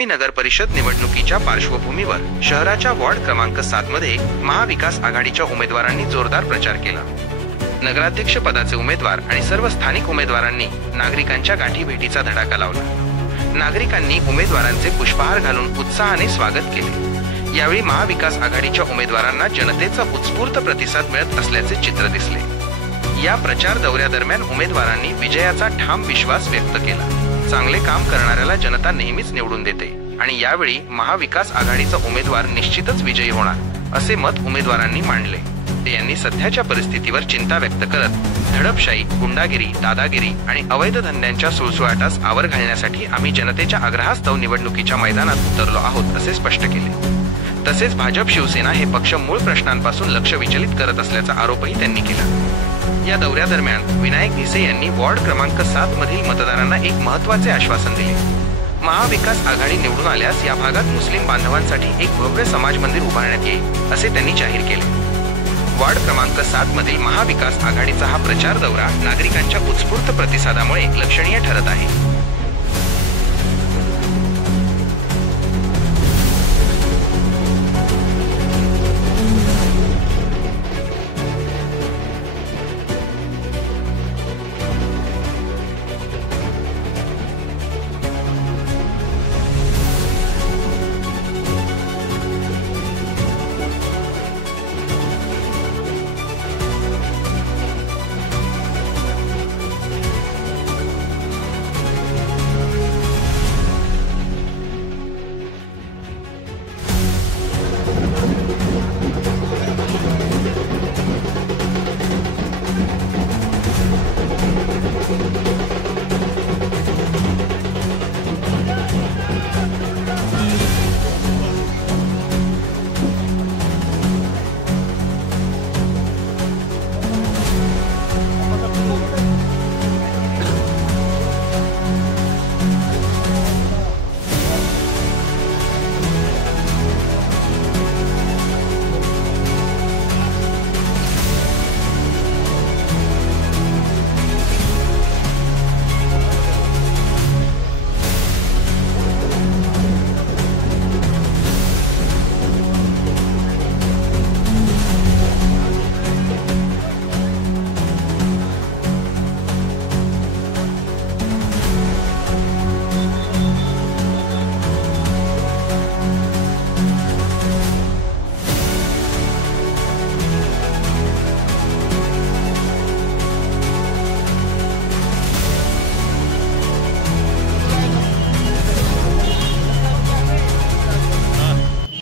नगर परिषद निवडणुकीच्या पार्श्वभूमीवर शहराच्या वॉर्ड क्रमांक 7 मध्ये महाविकास आघाडीच्या उमेदवारांनी जोरदार प्रचार केला। नगराध्यक्ष पदाचे उमेदवार आणि सर्व स्थानिक उमेदवारांनी नागरिकांच्या गाठीभेटीचा धडाका लावला। नागरिकांनी उमेदवारांचे पुष्पहार घालून उत्साहाने स्वागत केले। यावेळी महाविकास आघाडीच्या उमेदवारांना जनतेचा उत्स्फूर्त प्रतिसाद मिळत असल्याचे चित्र दिसले। या प्रचार दौऱ्यादरम्यान उमेदवारांनी विजयाचा ठाम विश्वास व्यक्त केला। चांगले काम करणाऱ्याला जनता नेहमीच निवडून देते आणि यावेळी महाविकास आघाडीचा उमेदवार निश्चितच विजयी होणार असे मत उमेदवारांनी मांडले। ते यांनी सध्याच्या परिस्थितीवर चिंता व्यक्त करत धडपशाही, गुंडागिरी, दादागिरी आणि अवैध धंद्यांच्या सुळसुळाटास आवर घालण्यासाठी आम्ही जनतेच्या आग्रहास्तव निवडणुकीच्या मैदानात उतरलो आहोत असे स्पष्ट केले। तसेच भाजप शिवसेना हे पक्ष मूळ प्रश्नांपासून लक्ष विचलित करत असल्याचा आरोपही त्यांनी केला। या दौऱ्यादरम्यान विनायक भिसे यांनी वॉर्ड क्रमांक 7 मधील मतदारांना एक महत्त्वाचे आश्वासन दिले। महाविकास आघाडी निवडून आल्यास या भागात मुस्लिम बांधवांसाठी एक भव्य समाज मंदिर उभारण्यात येईल असे त्यांनी जाहीर केले। वॉर्ड क्रमांक 7 मधील महाविकास आघाडीचा हा प्रचार दौरा नागरिकांच्या उत्स्फूर्त प्रतिसादामुळे लक्षणीय ठरत आहे।